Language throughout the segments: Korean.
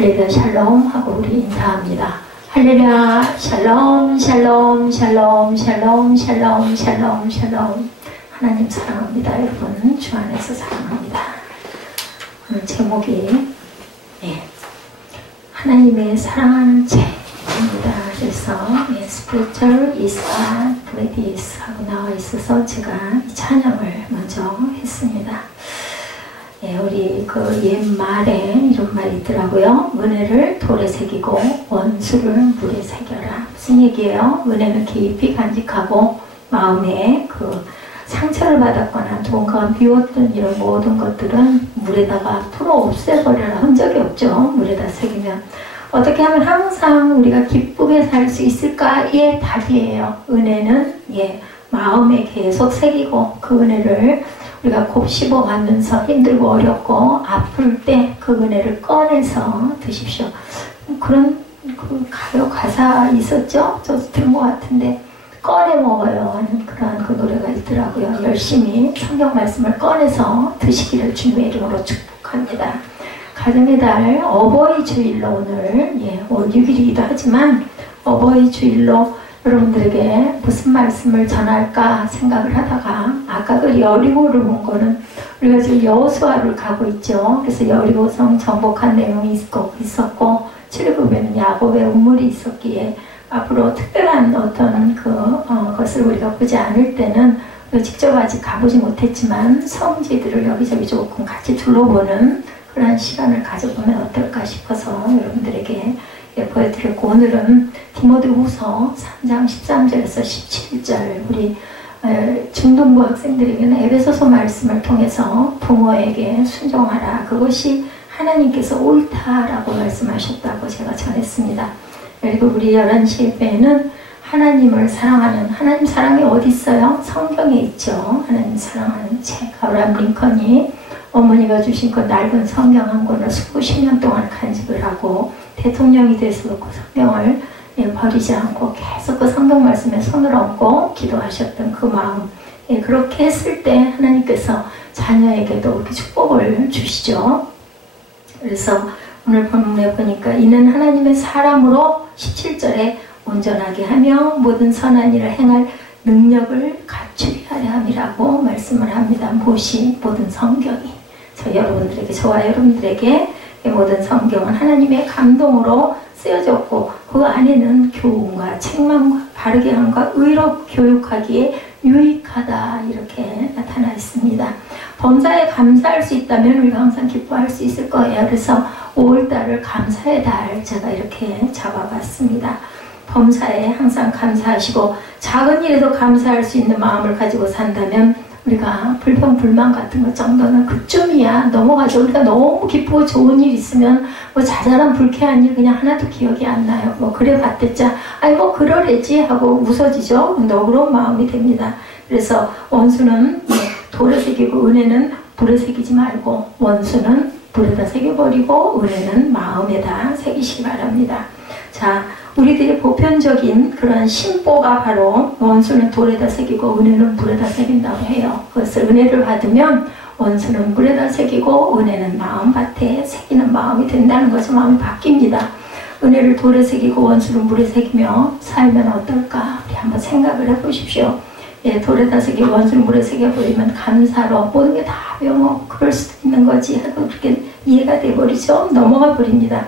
할렐루야 샬롬 하고 우리 인사합니다. 할렐루야 샬롬 샬롬 샬롬 샬롬 샬롬 샬롬 샬롬. 하나님 사랑합니다. 여러분 주 안에서 사랑합니다. 오늘 제목이 하나님의 사랑하는 죄입니다. 그래서 Spiritual is God Practice 하고 나와 있어서 제가 이 찬양을 먼저 했습니다. 우리 그 옛말에 이런 말이 있더라고요. 은혜를 돌에 새기고 원수를 물에 새겨라. 무슨 얘기예요? 은혜는 깊이 간직하고 마음에 그 상처를 받았거나 누군가가 미웠던 이런 모든 것들은 물에다가 풀어 없애버려라. 흔적이 없죠. 물에다 새기면. 어떻게 하면 항상 우리가 기쁘게 살 수 있을까의 답이에요. 은혜는 마음에 계속 새기고 그 은혜를 우리가 곱씹어가면서 힘들고 어렵고 아플 때 그 은혜를 꺼내서 드십시오. 그런 그 가사 있었죠? 저도 들은 것 같은데 꺼내 먹어요 하는 그런 그 노래가 있더라고요. 열심히 성경 말씀을 꺼내서 드시기를 주님의 이름으로 축복합니다. 가정의 달 어버이 주일로 오늘 올 6일이기도 하지만 어버이 주일로 여러분들에게 무슨 말씀을 전할까 생각을 하다가 아까 그 여리고를 본 거는 우리가 지금 여호수아를 가고 있죠. 그래서 여리고성 정복한 내용이 있었고 출애굽에는 야곱의 운물이 있었기에 앞으로 특별한 어떤 것을 우리가 보지 않을 때는 직접 아직 가보지 못했지만 성지들을 여기저기 조금 같이 둘러보는 그런 시간을 가져보면 어떨까 싶어서 여러분들에게 보여드렸고, 오늘은 디모데후서 3장 13절에서 17절 우리 중등부 학생들에게는 에베소서 말씀을 통해서 부모에게 순종하라. 그것이 하나님께서 옳다라고 말씀하셨다고 제가 전했습니다. 그리고 우리 11시 예배에는 하나님을 사랑하는, 하나님 사랑이 어디 있어요? 성경에 있죠. 하나님 사랑하는 책. 아브라함 링컨이 어머니가 주신 그 낡은 성경 한 권을 수십 년 동안 간직을 하고 대통령이 돼서도 그 성경을 버리지 않고 계속 그 성경 말씀에 손을 얹고 기도하셨던 그 마음. 그렇게 했을 때 하나님께서 자녀에게도 그렇게 축복을 주시죠. 그래서 오늘 본문에 보니까 이는 하나님의 사람으로 17절에 온전하게 하며 모든 선한 일을 행할 능력을 갖추게 하려 함이라고 말씀을 합니다. 모든 성경이 저와 여러분들에게 모든 성경은 하나님의 감동으로 쓰여졌고 그 안에는 교훈과 책망과 바르게 함과 의로 교육하기에 유익하다 이렇게 나타나 있습니다. 범사에 감사할 수 있다면 우리가 항상 기뻐할 수 있을 거예요. 그래서 5월달을 감사의 달 제가 이렇게 잡아봤습니다. 범사에 항상 감사하시고 작은 일에도 감사할 수 있는 마음을 가지고 산다면 우리가 불평 불만 같은 것 정도는 그쯤이야 넘어가죠. 우리가 너무 기쁘고 좋은 일 있으면 뭐 자잘한 불쾌한 일 그냥 하나도 기억이 안 나요. 뭐 그래 봤댔자 아이 뭐 그러래지 하고 웃어지죠. 너그러운 마음이 됩니다. 그래서 원수는 돌에 새기고 은혜는 불에 새기지 말고 원수는 불에다 새겨버리고 은혜는 마음에다 새기시기 바랍니다. 자, 우리들의 보편적인 그런 심보가 바로 원수는 돌에다 새기고 은혜는 불에다 새긴다고 해요. 그것을 은혜를 받으면 원수는 물에다 새기고 은혜는 마음밭에 새기는 마음이 된다는 거죠. 마음이 바뀝니다. 은혜를 돌에 새기고 원수는 물에 새기며 살면 어떨까? 우리 한번 생각을 해보십시오. 돌에다 새기고 원수는 물에 새겨버리면 감사로 모든 게 다 배워 그럴 수도 있는 거지 하고 그렇게 이해가 돼버리죠. 넘어가 버립니다.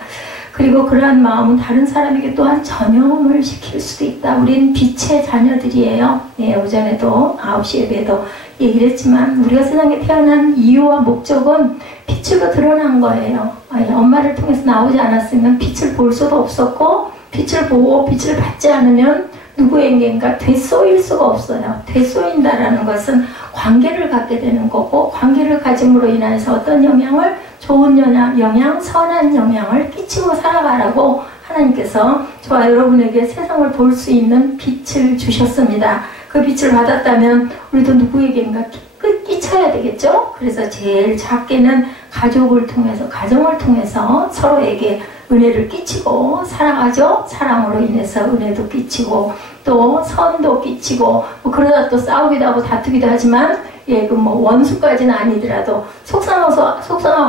그리고 그러한 마음은 다른 사람에게 또한 전염을 시킬 수도 있다. 우린 빛의 자녀들이에요. 오전에도 9시 예배에도 얘기를 했지만 우리가 세상에 태어난 이유와 목적은 빛으로 드러난 거예요. 엄마를 통해서 나오지 않았으면 빛을 볼 수도 없었고 빛을 보고 빛을 받지 않으면 누구에게인가 되쏘일 수가 없어요. 되쏘인다라는 것은 관계를 갖게 되는 거고 관계를 가짐으로 인해서 어떤 영향을 좋은 영향, 선한 영향을 끼치고 살아가라고 하나님께서 저와 여러분에게 세상을 볼 수 있는 빛을 주셨습니다. 그 빛을 받았다면 우리도 누구에게인가 끼쳐야 되겠죠? 그래서 제일 작게는 가족을 통해서, 가정을 통해서 서로에게 은혜를 끼치고 살아가죠. 사랑으로 인해서 은혜도 끼치고 또 선도 끼치고 그러다 또 싸우기도 하고 다투기도 하지만 예, 그 뭐 원수까지는 아니더라도 속상하고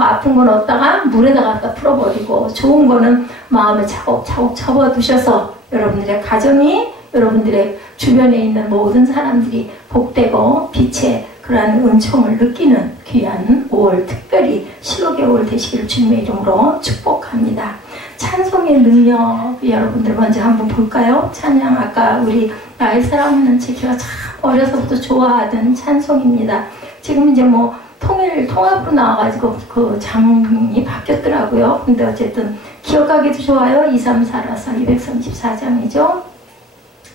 아픈 건 얻다가 물에다가 갖다 풀어버리고 좋은 거는 마음에 차곡차곡 접어두셔서 여러분들의 가정이 여러분들의 주변에 있는 모든 사람들이 복되고 빛의 그러한 은총을 느끼는 귀한 5월 특별히 실록의 5월 되시기를 주님의 이름으로 축복합니다. 찬송의 능력 여러분들 먼저 한번 볼까요? 찬양 아까 우리 나의 사랑하는 제가 참 어려서부터 좋아하던 찬송입니다. 지금 이제 뭐 통합으로 나와가지고 그 장이 바뀌었더라고요. 근데 어쨌든 기억하기도 좋아요. 234라서 234장이죠.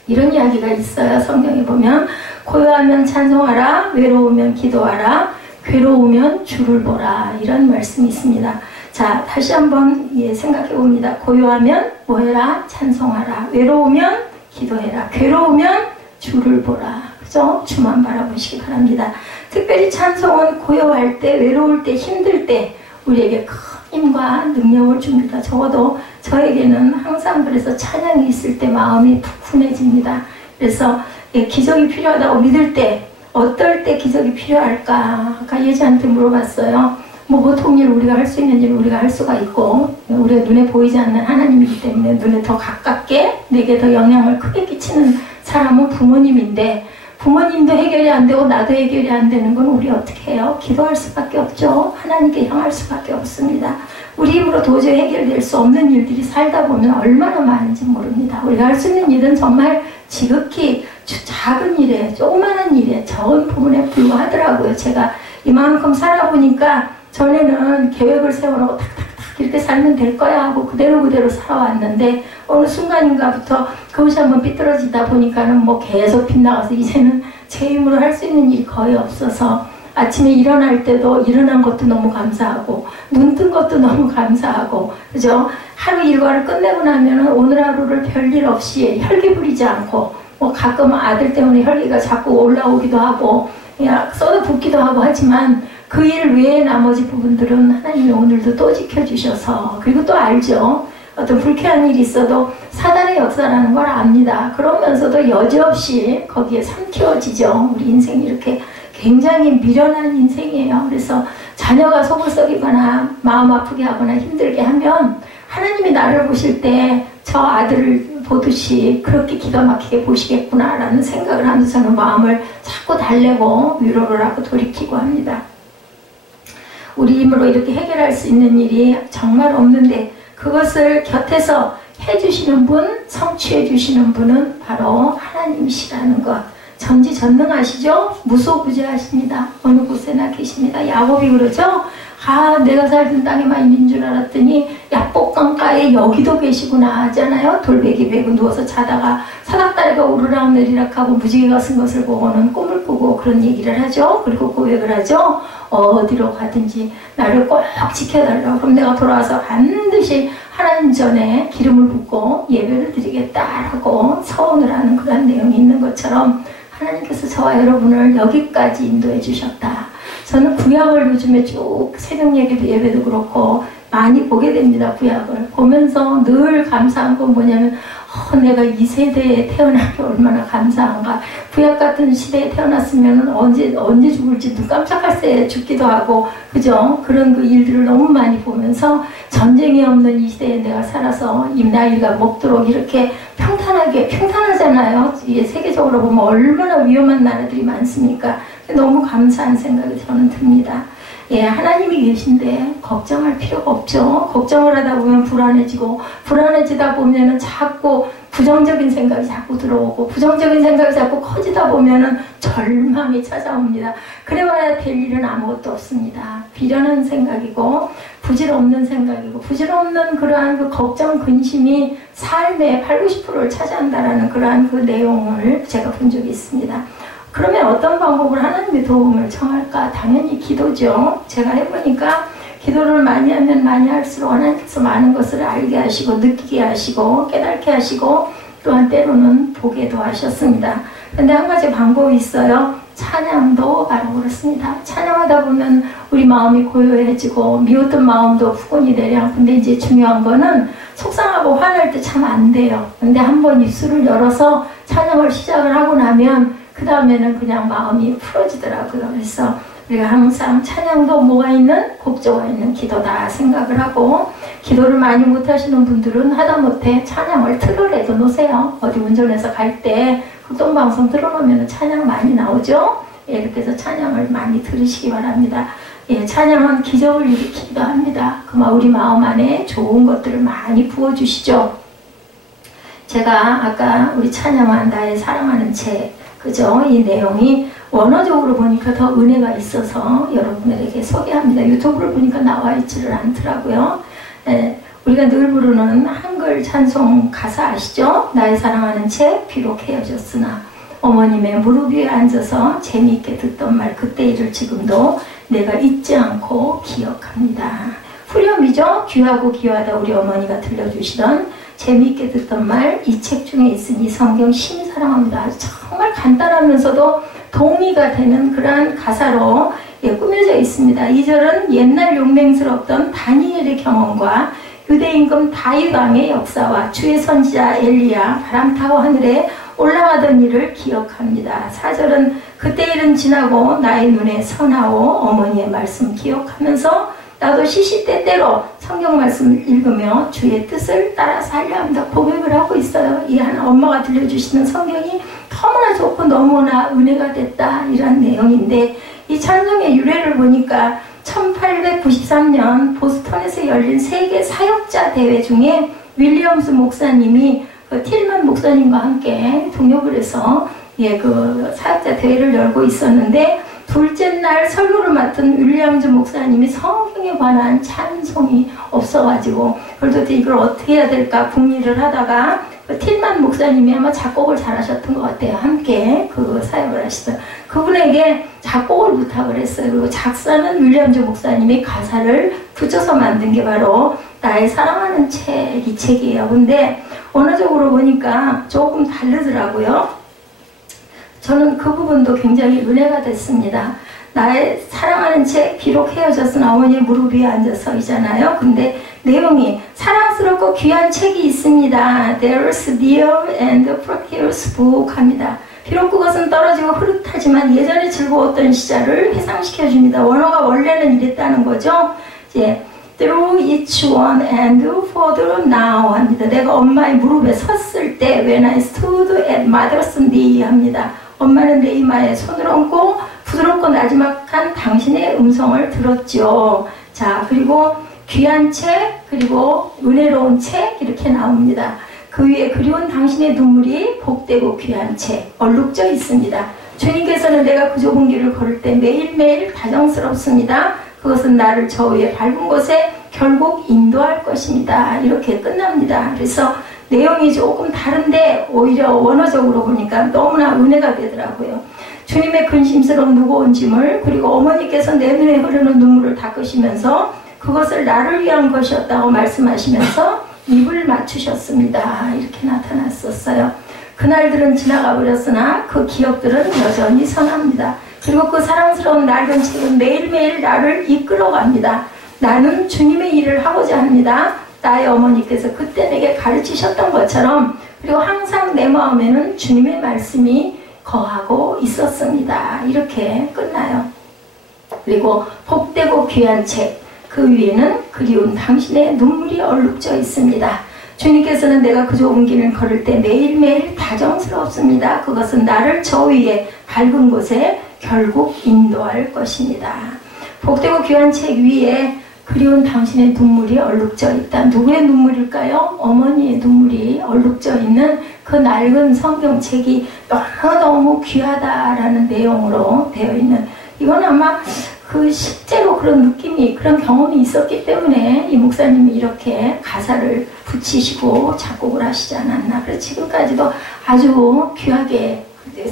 이런 이야기가 있어요. 성경에 보면 고요하면 찬송하라, 외로우면 기도하라, 괴로우면 주를 보라, 이런 말씀이 있습니다. 자, 다시 한번 생각해 봅니다. 고요하면 뭐해라? 찬송하라. 외로우면 기도해라. 괴로우면 주를 보라. 그죠? 주만 바라보시기 바랍니다. 특별히 찬송은 고요할 때, 외로울 때, 힘들 때 우리에게 큰 힘과 능력을 줍니다. 적어도 저에게는 항상 그래서 찬양이 있을 때 마음이 푹훈해집니다. 그래서 기적이 필요하다고 믿을 때 어떨 때 기적이 필요할까? 아까 예지한테 물어봤어요. 뭐 보통 일 우리가 할 수 있는 일 우리가 할 수가 있고 우리가 눈에 보이지 않는 하나님이기 때문에 눈에 더 가깝게 내게 더 영향을 크게 끼치는 사람은 부모님인데 부모님도 해결이 안 되고 나도 해결이 안 되는 건 우리 어떻게 해요? 기도할 수밖에 없죠. 하나님께 향할 수밖에 없습니다. 우리 힘으로 도저히 해결될 수 없는 일들이 살다 보면 얼마나 많은지 모릅니다. 우리가 할 수 있는 일은 정말 지극히 작은 일에 조그마한 일에 적은 부분에 불과하더라고요. 제가 이만큼 살아보니까 전에는 계획을 세워놓고 탁탁탁 이렇게 살면 될 거야 하고 그대로 살아왔는데 어느 순간인가부터 그것이 한번 삐뚤어지다 보니까는 뭐 계속 빗나가서 이제는 제 힘으로 할 수 있는 일이 거의 없어서 아침에 일어날 때도 일어난 것도 너무 감사하고 눈 뜬 것도 너무 감사하고 그죠? 하루 일과를 끝내고 나면은 오늘 하루를 별일 없이 혈기 부리지 않고 뭐 가끔 아들 때문에 혈기가 자꾸 올라오기도 하고 그냥 쏟아붓기도 하고 하지만 그 일 외에 나머지 부분들은 하나님이 오늘도 또 지켜주셔서 그리고 또 알죠. 어떤 불쾌한 일이 있어도 사단의 역사라는 걸 압니다. 그러면서도 여지없이 거기에 삼키워지죠. 우리 인생이 이렇게 굉장히 미련한 인생이에요. 그래서 자녀가 속을 썩이거나 마음 아프게 하거나 힘들게 하면 하나님이 나를 보실 때 저 아들을 보듯이 그렇게 기가 막히게 보시겠구나 라는 생각을 하면서는 마음을 자꾸 달래고 위로를 하고 돌이키고 합니다. 우리 힘으로 이렇게 해결할 수 있는 일이 정말 없는데 그것을 곁에서 해주시는 분, 성취해 주시는 분은 바로 하나님이시라는 것. 전지전능하시죠? 무소부재하십니다. 어느 곳에나 계십니다. 야곱이 그러죠? 아, 내가 살던 땅에만 있는 줄 알았더니 야복강가에 여기도 계시구나 하잖아요. 돌베개 베고 누워서 자다가 사닥다리가 오르락 내리락 하고 무지개가 쓴 것을 보고는 꿈을 꾸고 그런 얘기를 하죠. 그리고 고백을 하죠. 어디로 가든지 나를 꼭 지켜달라고. 그럼 내가 돌아와서 반드시 하나님 전에 기름을 붓고 예배를 드리겠다라고 서원을 하는 그런 내용이 있는 것처럼 하나님께서 저와 여러분을 여기까지 인도해 주셨다. 저는 구약을 요즘에 쭉 새벽 예배도 그렇고 많이 보게 됩니다. 구약을 보면서 늘 감사한 건 뭐냐면 내가 이 세대에 태어난 게 얼마나 감사한가. 구약 같은 시대에 태어났으면 언제 죽을지 눈 깜짝할 새에 죽기도 하고 그죠? 그런 그 일들을 너무 많이 보면서 전쟁이 없는 이 시대에 내가 살아서 이 나이가 먹도록 이렇게 평탄하잖아요. 이게 세계적으로 보면 얼마나 위험한 나라들이 많습니까? 너무 감사한 생각이 저는 듭니다. 예, 하나님이 계신데 걱정할 필요가 없죠. 걱정을 하다 보면 불안해지다 보면은 자꾸 부정적인 생각이 자꾸 들어오고 부정적인 생각이 자꾸 커지다 보면은 절망이 찾아옵니다. 그래봐야 될 일은 아무것도 없습니다. 비련한 생각이고 부질없는 생각이고 부질없는 그러한 그 걱정 근심이 삶의 80~90%를 차지한다라는 그러한 그 내용을 제가 본 적이 있습니다. 그러면 어떤 방법으로 하나님의 도움을 청할까? 당연히 기도죠. 제가 해보니까 기도를 많이 하면 많이 할수록 하나님께서 많은 것을 알게 하시고 느끼게 하시고 깨닫게 하시고 또한 때로는 보게도 하셨습니다. 그런데 한 가지 방법이 있어요. 찬양도 바로 그렇습니다. 찬양하다 보면 우리 마음이 고요해지고 미웠던 마음도 푸근히 내려. 근데 이제 중요한 거는 속상하고 화날 때 참 안 돼요. 근데 한번 입술을 열어서 찬양을 시작을 하고 나면 그 다음에는 그냥 마음이 풀어지더라고요. 그래서 우리가 항상 찬양도 뭐가 있는? 곡조가 있는 기도다 생각을 하고, 기도를 많이 못하시는 분들은 하다못해 찬양을 틀어내도 놓으세요. 어디 운전해서 갈 때 극동방송 틀어놓으면 찬양 많이 나오죠? 예, 이렇게 해서 찬양을 많이 들으시기 바랍니다. 예, 찬양은 기적을 일으키기도 합니다. 우리 마음 안에 좋은 것들을 많이 부어주시죠. 제가 아까 우리 찬양한 나의 사랑하는 책, 그죠? 이 내용이 원어적으로 보니까 더 은혜가 있어서 여러분들에게 소개합니다. 유튜브를 보니까 나와 있지를 않더라고요. 예, 우리가 늘 부르는 한글 찬송 가사 아시죠? 나의 사랑하는 책, 비록 헤어졌으나 어머님의 무릎 위에 앉아서 재미있게 듣던 말 그때 일을 지금도 내가 잊지 않고 기억합니다. 후렴이죠? 귀하고 귀하다 우리 어머니가 들려주시던 재미있게 듣던 말, 이 책 중에 있으니 성경 심히 사랑합니다. 정말 간단하면서도 동의가 되는 그러한 가사로 꾸며져 있습니다. 2절은 옛날 용맹스럽던 다니엘의 경험과 유대임금 다윗 왕의 역사와 주의 선지자 엘리야 바람 타고 하늘에 올라가던 일을 기억합니다. 4절은 그때 일은 지나고 나의 눈에 선하오 어머니의 말씀 기억하면서 나도 시시때때로 성경 말씀을 읽으며 주의 뜻을 따라 살려 합니다. 고백을 하고 있어요. 이 하나 엄마가 들려주시는 성경이 너무나 좋고 너무나 은혜가 됐다 이런 내용인데, 이 찬송의 유래를 보니까 1893년 보스턴에서 열린 세계 사역자 대회 중에 윌리엄스 목사님이 틸만 목사님과 함께 동역을 해서 그 사역자 대회를 열고 있었는데, 둘째 날 설교를 맡은 윌리엄스 목사님이 성경에 관한 찬송이 없어가지고 그래도 이걸 어떻게 해야 될까 궁리를 하다가 틸만 목사님이 아마 작곡을 잘하셨던 것 같아요. 함께 사역을 하시던 그분에게 작곡을 부탁을 했어요. 그리고 작사는 윌리엄스 목사님이 가사를 붙여서 만든 게 바로 나의 사랑하는 책, 이 책이에요. 근데 언어적으로 보니까 조금 다르더라고요. 저는 그 부분도 굉장히 은혜가 됐습니다. 나의 사랑하는 책, 비록 헤어졌으나 어머니의 무릎 위에 앉아서이잖아요. 근데 내용이 사랑스럽고 귀한 책이 있습니다. There's dear and precious book 합니다. 비록 그것은 떨어지고 흐릿하지만 예전에 즐거웠던 시절을 회상시켜줍니다. 원어가 원래는 이랬다는 거죠. 이제 through each one and further now 합니다. 내가 엄마의 무릎에 섰을 때 when I stood at mother's knee 합니다. 엄마는 내 이마에 손을 얹고 부드럽고 나지막한 당신의 음성을 들었죠. 자, 그리고 귀한 책, 그리고 은혜로운 책 이렇게 나옵니다. 그 위에 그리운 당신의 눈물이 복되고 귀한 책 얼룩져 있습니다. 주님께서는 내가 그 좁은 길을 걸을 때 매일매일 다정스럽습니다. 그것은 나를 저 위에 밟은 곳에 결국 인도할 것입니다. 이렇게 끝납니다. 그래서 내용이 조금 다른데 오히려 원어적으로 보니까 너무나 은혜가 되더라고요. 주님의 근심스러운 무거운 짐을, 그리고 어머니께서 내 눈에 흐르는 눈물을 닦으시면서 그것을 나를 위한 것이었다고 말씀하시면서 입을 맞추셨습니다. 이렇게 나타났었어요. 그날들은 지나가 버렸으나 그 기억들은 여전히 선합니다. 그리고 그 사랑스러운 낡은 책은 매일매일 나를 이끌어갑니다. 나는 주님의 일을 하고자 합니다. 나의 어머니께서 그때 내게 가르치셨던 것처럼, 그리고 항상 내 마음에는 주님의 말씀이 거하고 있었습니다. 이렇게 끝나요. 그리고 복되고 귀한 책, 그 위에는 그리운 당신의 눈물이 얼룩져 있습니다. 주님께서는 내가 그 좁은 길을 걸을 때 매일매일 다정스럽습니다. 그것은 나를 저 위에 밟은 곳에 결국 인도할 것입니다. 복되고 귀한 책 위에 그리운 당신의 눈물이 얼룩져 있다. 누구의 눈물일까요? 어머니의 눈물이 얼룩져 있는 그 낡은 성경책이 너무너무 귀하다라는 내용으로 되어 있는, 이건 아마 그 실제로 그런 느낌이, 그런 경험이 있었기 때문에 이 목사님이 이렇게 가사를 붙이시고 작곡을 하시지 않았나. 그래서 지금까지도 아주 귀하게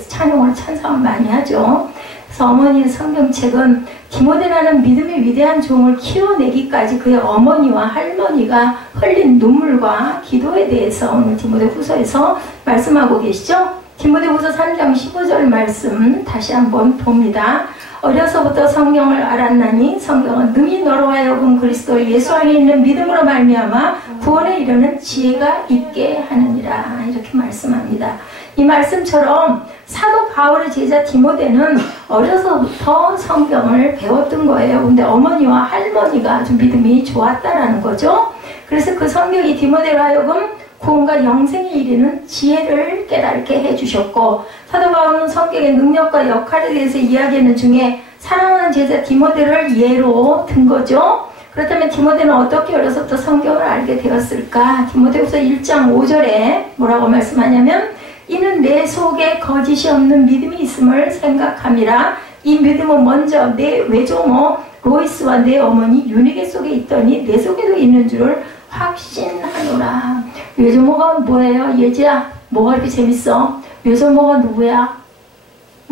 찬양을 찬송을 많이 하죠. 그래서 어머니의 성경책은 디모데라는 믿음의 위대한 종을 키워내기까지 그의 어머니와 할머니가 흘린 눈물과 기도에 대해서 오늘 디모데후서에서 말씀하고 계시죠. 디모데후서 3장 15절 말씀 다시 한번 봅니다. 어려서부터 성경을 알았나니 성경은 능히 너로 하여금 그리스도 예수 안에 있는 믿음으로 말미암아 구원에 이르는 지혜가 있게 하느니라. 이렇게 말씀합니다. 이 말씀처럼 사도 바울의 제자 디모데는 어려서부터 성경을 배웠던 거예요. 근데 어머니와 할머니가 아주 믿음이 좋았다라는 거죠. 그래서 그 성경이 디모데로 하여금 구원과 영생에 이르는 지혜를 깨닫게 해주셨고, 사도 바울은 성경의 능력과 역할에 대해서 이야기하는 중에 사랑하는 제자 디모데를 예로 든 거죠. 그렇다면 디모데는 어떻게 어려서부터 성경을 알게 되었을까? 디모데후서 1장 5절에 뭐라고 말씀하냐면, 이는 내 속에 거짓이 없는 믿음이 있음을 생각함이라. 이 믿음은 먼저 내 외조모 로이스와 내 어머니 유니게 속에 있더니 내 속에도 있는 줄을 확신하노라. 외조모가 뭐예요? 예지야, 뭐가 이렇게 재밌어? 외조모가 누구야?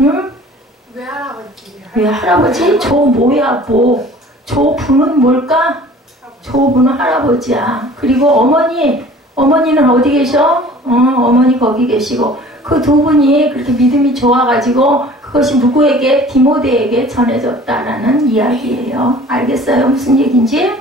응? 외할아버지. 외할아버지? 저 뭐야, 뭐? 저 분은 뭘까? 저 분은 할아버지야. 그리고 어머니는 어디 계셔? 어머니 거기 계시고, 그 두 분이 그렇게 믿음이 좋아가지고 그것이 누구에게? 디모데에게 전해졌다라는 이야기예요. 알겠어요? 무슨 얘기인지?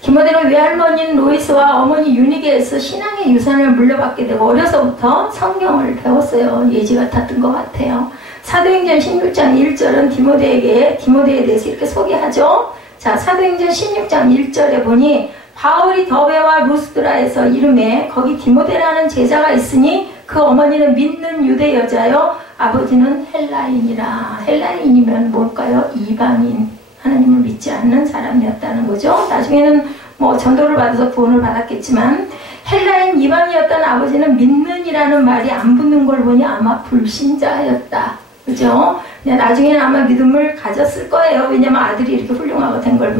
디모데는 외할머니인 로이스와 어머니 유니게에서 신앙의 유산을 물려받게 되고 어려서부터 성경을 배웠어요. 예지 같았던 것 같아요. 사도행전 16장 1절은 디모데에 대해서 이렇게 소개하죠. 자, 사도행전 16장 1절에 보니 바울이 더베와 루스드라에서 이름에 거기 디모데라는 제자가 있으니 그 어머니는 믿는 유대 여자요 아버지는 헬라인이라. 헬라인이면 뭘까요? 이방인, 하나님을 믿지 않는 사람이었다는 거죠. 나중에는 뭐 전도를 받아서 구원을 받았겠지만 헬라인 이방이었던 아버지는 믿는이라는 말이 안 붙는 걸 보니 아마 불신자였다. 그죠? 나중에는 아마 믿음을 가졌을 거예요. 왜냐면 아들이 이렇게 훌륭하고 된 걸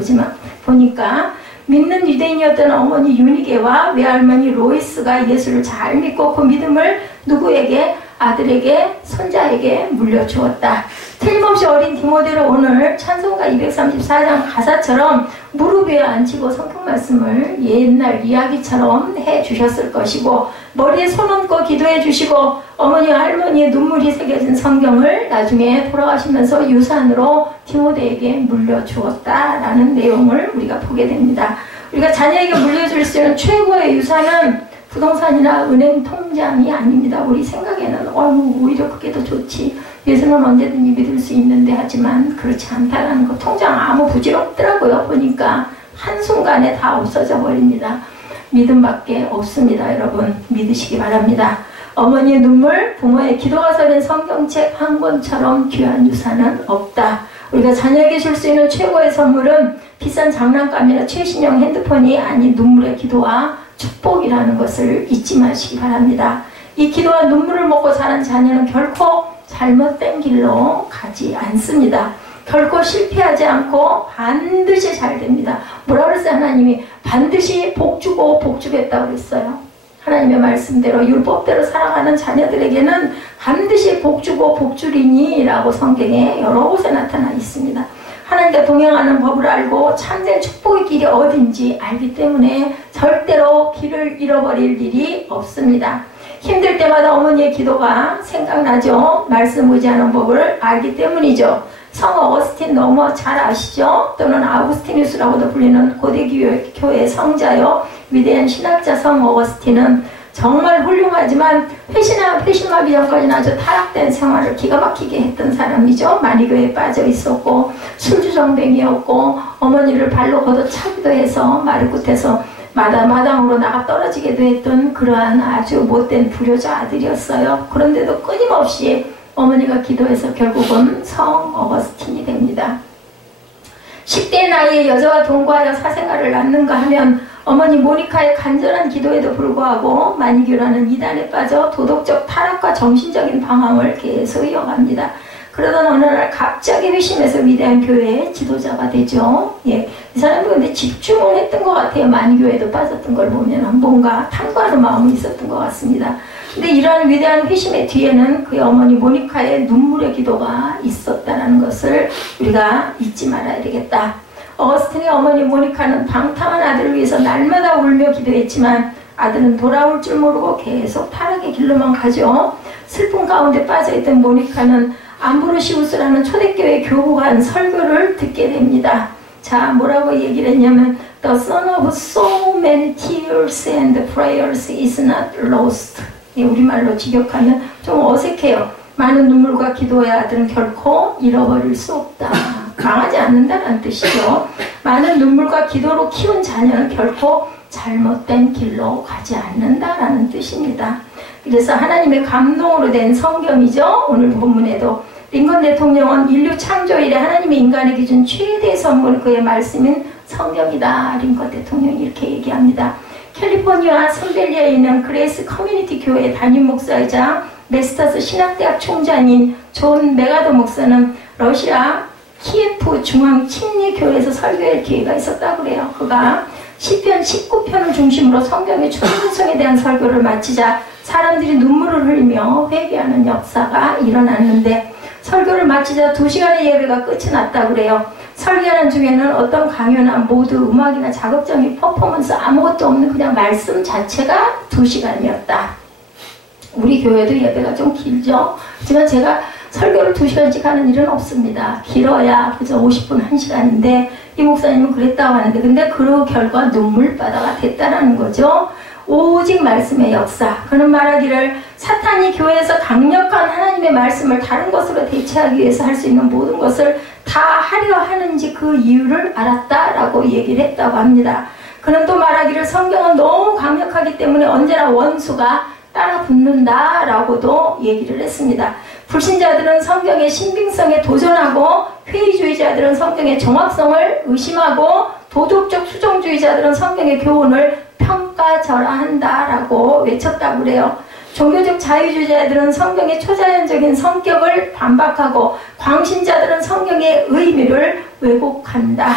보니까 믿는 유대인이었던 어머니 유니게와 외할머니 로이스가 예수를 잘 믿고 그 믿음을 누구에게? 아들에게, 손자에게 물려주었다. 틀림없이 어린 디모데를 오늘 찬송가 234장 가사처럼 무릎 위에 앉히고 성경 말씀을 옛날 이야기처럼 해주셨을 것이고, 머리에 손 얹고 기도해 주시고 어머니와 할머니의 눈물이 새겨진 성경을 나중에 돌아가시면서 유산으로 디모데에게 물려주었다라는 내용을 우리가 보게 됩니다. 우리가 자녀에게 물려줄 수 있는 최고의 유산은 부동산이나 은행 통장이 아닙니다. 우리 생각에는 오히려 그게 더 좋지. 예수는 언제든지 믿을 수 있는데 하지만 그렇지 않다라는 거. 통장 아무 부질없더라고요. 보니까 한순간에 다 없어져 버립니다. 믿음밖에 없습니다. 여러분 믿으시기 바랍니다. 어머니의 눈물, 부모의 기도가 서린 성경책 한 권처럼 귀한 유산은 없다. 우리가 자녀에게 줄 수 있는 최고의 선물은 비싼 장난감이나 최신형 핸드폰이 아닌 눈물의 기도와 축복이라는 것을 잊지 마시기 바랍니다. 이 기도와 눈물을 먹고 자란 자녀는 결코 잘못된 길로 가지 않습니다. 결코 실패하지 않고 반드시 잘 됩니다. 뭐라 그랬어요? 하나님이 반드시 복 주고 복 주겠다고 그랬어요. 하나님의 말씀대로 율법대로 살아가는 자녀들에게는 반드시 복 주고 복 주리니 라고 성경에 여러 곳에 나타나 있습니다. 하나님과 동행하는 법을 알고 참된 축복의 길이 어딘지 알기 때문에 절대로 길을 잃어버릴 일이 없습니다. 힘들 때마다 어머니의 기도가 생각나죠. 말씀 의지하는 법을 알기 때문이죠. 성 어거스틴 너무 잘 아시죠? 또는 아우구스티누스라고도 불리는 고대교회 성자요. 위대한 신학자 성 어거스틴은 정말 훌륭하지만 회심하기 전까지는 아주 타락된 생활을 기가 막히게 했던 사람이죠. 만이교에 빠져 있었고 술주정뱅이였고 어머니를 발로 걷어차기도 해서 마르굿에서 마당으로 나가 떨어지기도 했던 그러한 아주 못된 불효자 아들이었어요. 그런데도 끊임없이 어머니가 기도해서 결국은 성 어거스틴이 됩니다. 10대 나이에 여자와 동거하여 사생활을 낳는가 하면 어머니 모니카의 간절한 기도에도 불구하고 만이교라는 이단에 빠져 도덕적 타락과 정신적인 방황을 계속 이어갑니다. 그러던 어느 날 갑자기 회심해서 위대한 교회의 지도자가 되죠. 예, 이 사람도 근데 집중을 했던 것 같아요. 만이교회도 빠졌던 걸 보면 뭔가 탐구하는 마음이 있었던 것 같습니다. 근데 이러한 위대한 회심의 뒤에는 그의 어머니 모니카의 눈물의 기도가 있었다는 것을 우리가 잊지 말아야 되겠다. 어거스틴의 어머니 모니카는 방탕한 아들을 위해서 날마다 울며 기도했지만 아들은 돌아올 줄 모르고 계속 타락의 길로만 가죠. 슬픔 가운데 빠져있던 모니카는 암브로시우스라는 초대교회 교부가 한 설교를 듣게 됩니다. 자, 뭐라고 얘기를 했냐면 The son of so many tears and prayers is not lost. 우리말로 직역하면 좀 어색해요. 많은 눈물과 기도의 아들은 결코 잃어버릴 수 없다. 망하지 않는다는 뜻이죠. 많은 눈물과 기도로 키운 자녀는 결코 잘못된 길로 가지 않는다라는 뜻입니다. 그래서 하나님의 감동으로 된 성경이죠. 오늘 본문에도 링컨 대통령은 인류 창조 이래 하나님의 인간에게 준 최대의 선물 그의 말씀인 성경이다. 링컨 대통령이 이렇게 얘기합니다. 캘리포니아 선벨리아에 있는 그레이스 커뮤니티 교회 담임 목사이자 메스터스 신학대학 총장인 존 메가더 목사는 러시아 키예프 중앙 침례교회에서 설교할 기회가 있었다고 그래요. 그가 시편 19편을 중심으로 성경의 충분성에 대한 설교를 마치자 사람들이 눈물을 흘리며 회개하는 역사가 일어났는데 설교를 마치자 2시간의 예배가 끝이 났다고 그래요. 설교하는 중에는 어떤 강요나 모드, 음악이나 자극적인 퍼포먼스 아무것도 없는 그냥 말씀 자체가 2시간이었다. 우리 교회도 예배가 좀 길죠. 하지만 제가 설교를 2시간씩 하는 일은 없습니다. 길어야 그저 50분 1시간인데 이 목사님은 그랬다고 하는데 근데 그 결과 눈물바다가 됐다라는 거죠. 오직 말씀의 역사. 그는 말하기를 사탄이 교회에서 강력한 하나님의 말씀을 다른 것으로 대체하기 위해서 할 수 있는 모든 것을 다 하려 하는지 그 이유를 알았다라고 얘기를 했다고 합니다. 그는 또 말하기를 성경은 너무 강력하기 때문에 언제나 원수가 따라 붙는다라고도 얘기를 했습니다. 불신자들은 성경의 신빙성에 도전하고 회의주의자들은 성경의 정확성을 의심하고 도덕적 수정주의자들은 성경의 교훈을 평가절하한다라고 외쳤다고 그래요. 종교적 자유주의자들은 성경의 초자연적인 성격을 반박하고 광신자들은 성경의 의미를 왜곡한다.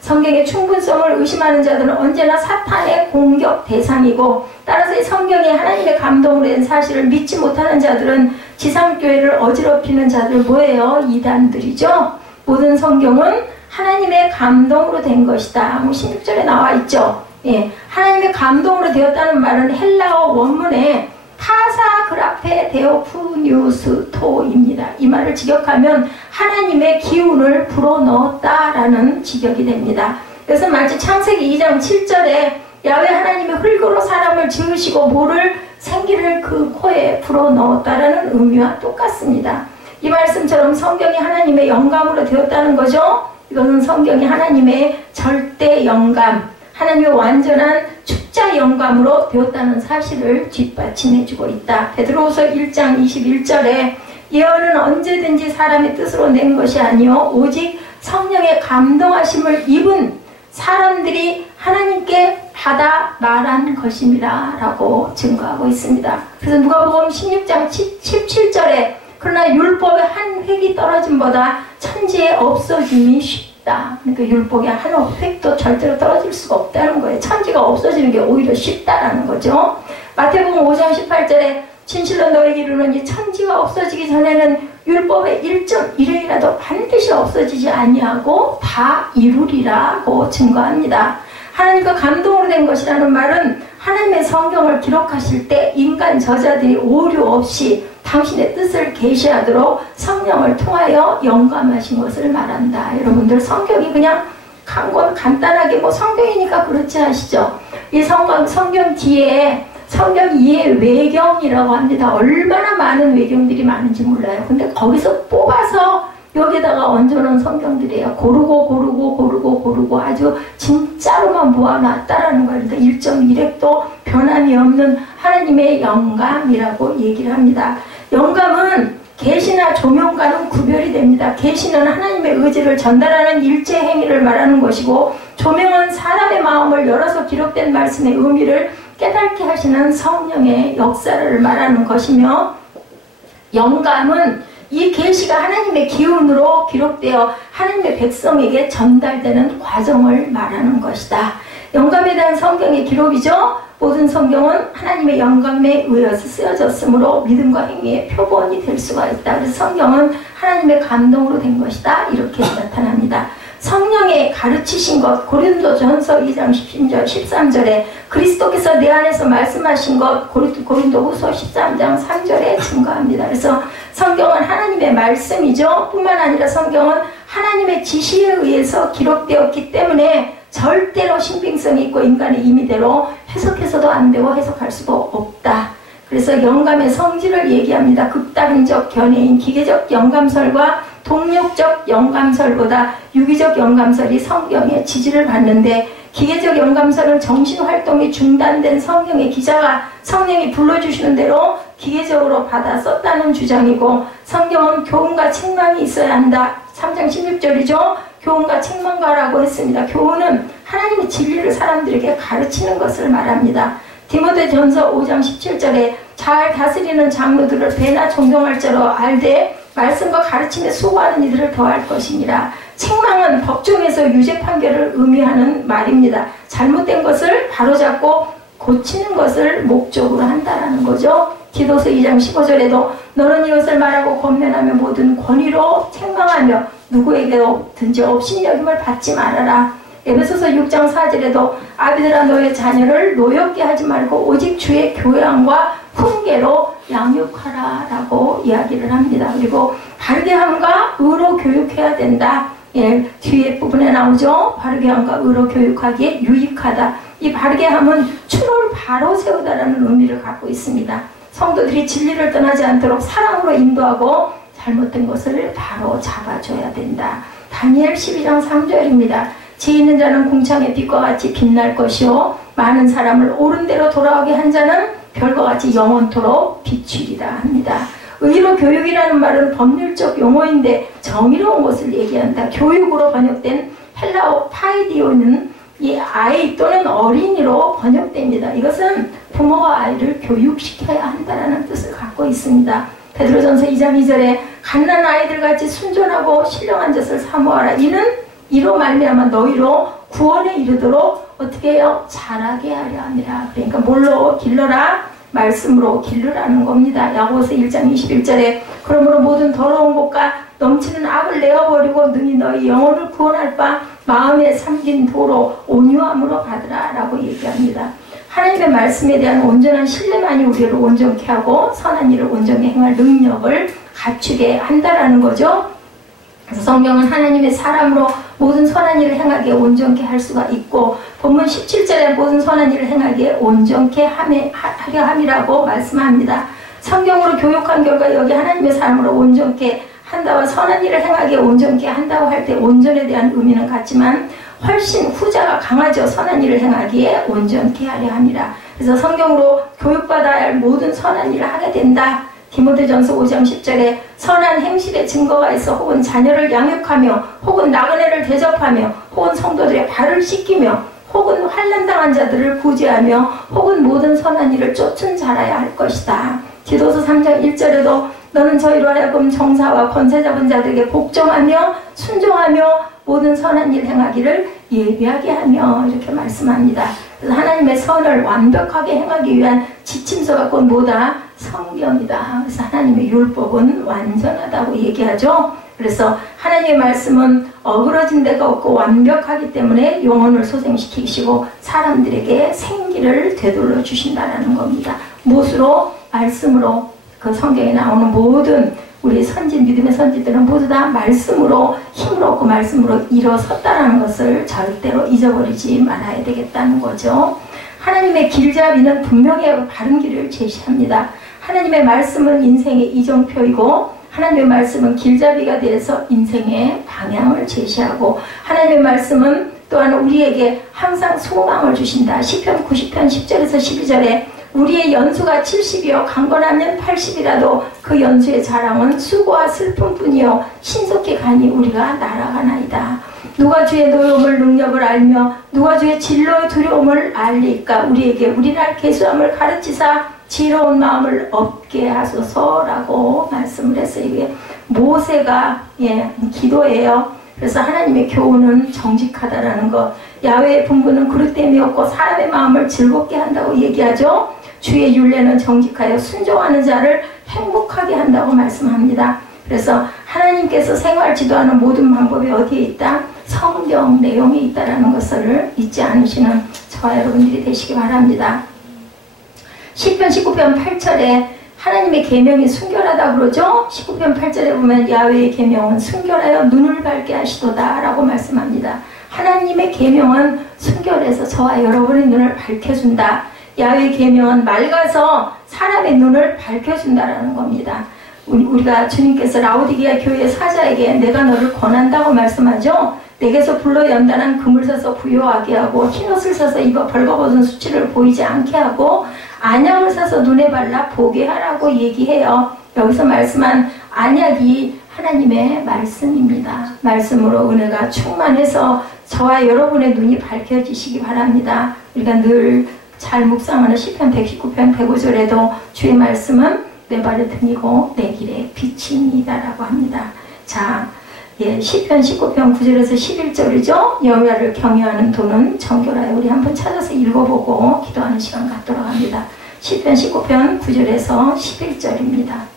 성경의 충분성을 의심하는 자들은 언제나 사탄의 공격 대상이고 따라서 이 성경이 하나님의 감동으로 된 사실을 믿지 못하는 자들은 지상교회를 어지럽히는 자들 뭐예요? 이단들이죠. 모든 성경은 하나님의 감동으로 된 것이다. 16절에 나와 있죠. 예, 하나님의 감동으로 되었다는 말은 헬라어 원문에 타사 그라페 데오푸뉴스토입니다. 이 말을 직역하면 하나님의 기운을 불어넣었다라는 직역이 됩니다. 그래서 마치 창세기 2장 7절에 야훼 하나님의 흙으로 사람을 지으시고 모를 생기를 그 코에 불어넣었다라는 의미와 똑같습니다. 이 말씀처럼 성경이 하나님의 영감으로 되었다는 거죠. 이것은 성경이 하나님의 절대 영감, 하나님의 완전한 축자 영감으로 되었다는 사실을 뒷받침해주고 있다. 베드로후서 1장 21절에 예언은 언제든지 사람의 뜻으로 낸 것이 아니요 오직 성령의 감동하심을 입은 사람들이 하나님께 받아 말한 것입니다 라고 증거하고 있습니다. 그래서 누가복음 16장 17절에 그러나 율법의 한 획이 떨어짐보다 천지에 없어짐이 쉽다. 그러니까 율법의 한 획도 절대로 떨어질 수가 없다는 거예요. 천지가 없어지는 게 오히려 쉽다라는 거죠. 마태복음 5장 18절에 진실로 너에게 이르노니 천지가 없어지기 전에는 율법의 1.1회이라도 반드시 없어지지 아니하고 다 이루리라고 증거합니다. 하나님과 감동으로 된 것이라는 말은 하나님의 성경을 기록하실 때 인간 저자들이 오류 없이 당신의 뜻을 계시하도록 성령을 통하여 영감하신 것을 말한다. 여러분들 성경이 그냥 간단하게 뭐 성경이니까 그렇지 하시죠. 이 성경 뒤에 성경 이해 외경이라고 합니다. 얼마나 많은 외경들이 많은지 몰라요. 근데 거기서 뽑아서 여기다가 얹어놓은 성경들이에요. 고르고 아주 진짜로만 모아놨다라는 거예요. 그러니까 1.1획도 변함이 없는 하나님의 영감이라고 얘기를 합니다. 영감은 계시나 조명과는 구별이 됩니다. 계시는 하나님의 의지를 전달하는 일체 행위를 말하는 것이고 조명은 사람의 마음을 열어서 기록된 말씀의 의미를 깨닫게 하시는 성령의 역사를 말하는 것이며 영감은 이 계시가 하나님의 기운으로 기록되어 하나님의 백성에게 전달되는 과정을 말하는 것이다. 영감에 대한 성경의 기록이죠. 모든 성경은 하나님의 영감에 의해서 쓰여졌으므로 믿음과 행위의 표본이 될 수가 있다. 그래서 성경은 하나님의 감동으로 된 것이다. 이렇게 나타납니다. 성령의 가르치신 것, 고린도전서 2장 10절 13절에 그리스도께서 내 안에서 말씀하신 것, 고린도후서 13장 3절에 증거합니다. 그래서 성경은 하나님의 말씀이죠. 뿐만 아니라 성경은 하나님의 지시에 의해서 기록되었기 때문에 절대로 신빙성이 있고 인간의 임의대로 해석해서도 안 되고 해석할 수도 없다. 그래서 영감의 성질을 얘기합니다. 극단적 견해인 기계적 영감설과 동력적 영감설보다 유기적 영감설이 성경의 지지를 받는데, 기계적 영감설은 정신활동이 중단된 성경의 기자가 성령이 불러주시는 대로 기계적으로 받아 썼다는 주장이고, 성경은 교훈과 책망이 있어야 한다. 3장 16절이죠. 교훈과 책망가라고 했습니다. 교훈은 하나님의 진리를 사람들에게 가르치는 것을 말합니다. 디모데전서 5장 17절에 잘 다스리는 장로들을 배나 존경할 자로 알되 말씀과 가르침에 수고하는 이들을 더할 것이니라. 책망은 법정에서 유죄 판결을 의미하는 말입니다. 잘못된 것을 바로잡고 고치는 것을 목적으로 한다라는 거죠. 디도서 2장 15절에도 너는 이것을 말하고 권면하며 모든 권위로 책망하며 누구에게든지 업신여김을 받지 말아라. 에베소서 6장 4절에도 아비들아 너의 자녀를 노엽게 하지 말고 오직 주의 교양과 훈계로 양육하라 라고 이야기를 합니다. 그리고 바르게 함과 의로 교육해야 된다. 예, 뒤에 부분에 나오죠. 바르게 함과 의로 교육하기에 유익하다. 이 바르게 함은 추를 바로 세우다라는 의미를 갖고 있습니다. 성도들이 진리를 떠나지 않도록 사랑으로 인도하고 잘못된 것을 바로 잡아줘야 된다. 다니엘 12장 3절입니다. 지혜 있는 자는 궁창의 빛과 같이 빛날 것이요 많은 사람을 옳은 대로 돌아오게 한 자는 별과 같이 영원토록 비추리라 합니다. 의로 교육이라는 말은 법률적 용어인데 정의로운 것을 얘기한다. 교육으로 번역된 헬라어 파이디오는 이 아이 또는 어린이로 번역됩니다. 이것은 부모가 아이를 교육시켜야 한다는 뜻을 갖고 있습니다. 베드로전서 2장 2절에 갓난 아이들같이 순전하고 신령한 젖을 사모하라. 이로 말미암아 너희로 구원에 이르도록 어떻게 해요? 자라게 하려 함이라. 그러니까 뭘로 길러라? 말씀으로 기르라는 겁니다. 야고보서 1장 21절에 그러므로 모든 더러운 것과 넘치는 악을 내어버리고 능히 너희 영혼을 구원할 바 마음에 삼긴 도로 온유함으로 받으라 라고 얘기합니다. 하나님의 말씀에 대한 온전한 신뢰만이 우리를 온전케 하고 선한 일을 온전히 행할 능력을 갖추게 한다라는 거죠. 그래서 성경은 하나님의 사람으로 모든 선한 일을 행하기에 온전케 할 수가 있고, 본문 17절에 모든 선한 일을 행하기에 온전케 하려 함이라고 말씀합니다. 성경으로 교육한 결과 여기 하나님의 사람으로 온전케 한다와 선한 일을 행하기에 온전케 한다고 할 때 온전에 대한 의미는 같지만 훨씬 후자가 강하죠. 선한 일을 행하기에 온전케 하려 함이라. 그래서 성경으로 교육받아야 할 모든 선한 일을 하게 된다. 디모데전서 5장 10절에 선한 행실의 증거가 있어 혹은 자녀를 양육하며 혹은 나그네를 대접하며 혹은 성도들의 발을 씻기며 혹은 환난당한 자들을 구제하며 혹은 모든 선한 일을 쫓은 자라야 할 것이다. 디도서 3장 1절에도 너는 저희로 하여금 정사와 권세 잡은 자들에게 복종하며 순종하며 모든 선한 일 행하기를 예비하게 하며 이렇게 말씀합니다. 그래서 하나님의 선을 완벽하게 행하기 위한 지침서가 곧 뭐다? 성경이다. 그래서 하나님의 율법은 완전하다고 얘기하죠. 그래서 하나님의 말씀은 어그러진 데가 없고 완벽하기 때문에 영혼을 소생시키시고 사람들에게 생기를 되돌려 주신다는 겁니다. 무엇으로? 말씀으로. 그 성경에 나오는 모든 우리 선진, 믿음의 선지들은 모두 다 말씀으로 힘을 얻고 말씀으로 일어섰다는 것을 절대로 잊어버리지 말아야 되겠다는 거죠. 하나님의 길잡이는 분명히 바른 길을 제시합니다. 하나님의 말씀은 인생의 이정표이고 하나님의 말씀은 길잡이가 되어서 인생의 방향을 제시하고 하나님의 말씀은 또한 우리에게 항상 소망을 주신다. 시편 90편 10절에서 12절에 우리의 연수가 70이요 강건하면 80이라도 그 연수의 자랑은 수고와 슬픔뿐이요 신속히 가니 우리가 날아가나이다. 누가 주의 노여움을 능력을 알며 누가 주의 진로의 두려움을 알리까. 우리에게 우리날 계수함을 가르치사 지혜로운 마음을 얻게 하소서라고 말씀을 했어요. 이게 모세가 기도예요. 그래서 하나님의 교훈은 정직하다라는 것, 야훼의 분부는 그릇됨이 없고 사람의 마음을 즐겁게 한다고 얘기하죠. 주의 율례는 정직하여 순종하는 자를 행복하게 한다고 말씀합니다. 그래서 하나님께서 생활 지도하는 모든 방법이 어디에 있다? 성경 내용에 있다는 것을 잊지 않으시는 저와 여러분들이 되시기 바랍니다. 시편 19편 8절에 하나님의 계명이 순결하다 그러죠. 19편 8절에 보면 야훼의 계명은 순결하여 눈을 밝게 하시도다 라고 말씀합니다. 하나님의 계명은 순결해서 저와 여러분의 눈을 밝혀준다. 야훼의 계명은 맑아서 사람의 눈을 밝혀준다라는 겁니다. 우리가 주님께서 라오디게아 교회 사자에게 내가 너를 권한다고 말씀하죠. 내게서 불러 연단한 금을 사서 부요하게 하고 흰옷을 사서 입어 벌거벗은 수치를 보이지 않게 하고 안약을 사서 눈에 발라 보게 하라고 얘기해요. 여기서 말씀한 안약이 하나님의 말씀입니다. 말씀으로 은혜가 충만해서 저와 여러분의 눈이 밝혀지시기 바랍니다. 우리가 늘 잘 묵상하는 시편 119편 105절에도 주의 말씀은 내 발의 등이고 내 길의 빛입니다 라고 합니다. 자, 시편 19편 9절에서 11절이죠. 여호와를 경외하는 도는 정결하여. 우리 한번 찾아서 읽어보고 기도하는 시간 갖도록 합니다. 시편 19편 9절에서 11절입니다.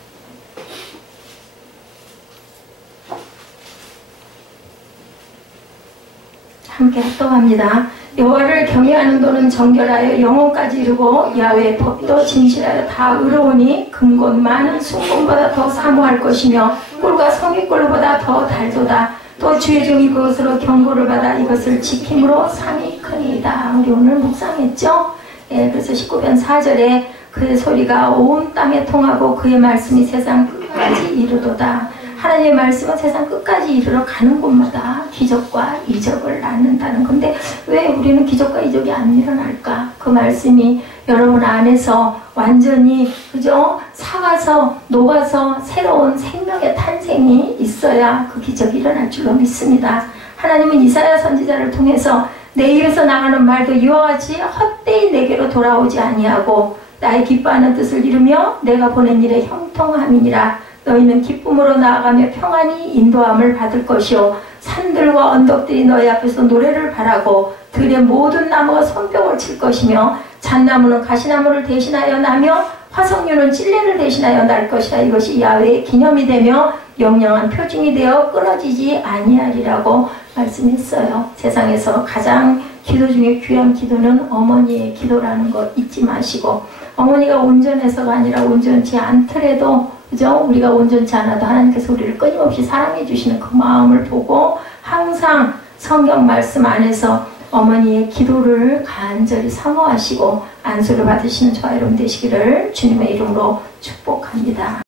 함께 합독합니다. 여호와를 경외하는 도는 정결하여 영혼까지 이르고 야훼의 법도 진실하여 다 의로우니 금곧 많은 순금보다 더 사모할 것이며 꿀과 성의꿀보다 더 달도다. 또 주의 종이 그것으로 경고를 받아 이것을 지킴으로 상이 크니이다. 우리 오늘 묵상했죠? 그래서 19편 4절에 그의 소리가 온 땅에 통하고 그의 말씀이 세상 끝까지 이르도다. 하나님의 말씀은 세상 끝까지 이르러 가는 곳마다 기적과 이적을 낳는다는 건데 왜 우리는 기적과 이적이 안 일어날까? 그 말씀이 여러분 안에서 완전히 그죠? 사가서 녹아서 새로운 생명의 탄생이 있어야 그 기적이 일어날 줄로 믿습니다. 하나님은 이사야 선지자를 통해서 내 입에서 나가는 말도 이와 같이 헛되이 내게로 돌아오지 아니하고 나의 기뻐하는 뜻을 이루며 내가 보낸 일에 형통함이니라. 너희는 기쁨으로 나아가며 평안히 인도함을 받을 것이요 산들과 언덕들이 너희 앞에서 노래를 바라고 들의 모든 나무가 손뼉을 칠 것이며 잣나무는 가시나무를 대신하여 나며 화석류는 찔레를 대신하여 날 것이라. 이것이 야훼의 기념이 되며 영영한 표징이 되어 끊어지지 아니하리라고 말씀했어요. 세상에서 가장 기도 중에 귀한 기도는 어머니의 기도라는 거 잊지 마시고, 어머니가 온전해서가 아니라 온전치 않더라도 그죠? 우리가 온전치 않아도 하나님께서 우리를 끊임없이 사랑해 주시는 그 마음을 보고 항상 성경 말씀 안에서 어머니의 기도를 간절히 사모하시고 안수를 받으시는 저와 여러분 되시기를 주님의 이름으로 축복합니다.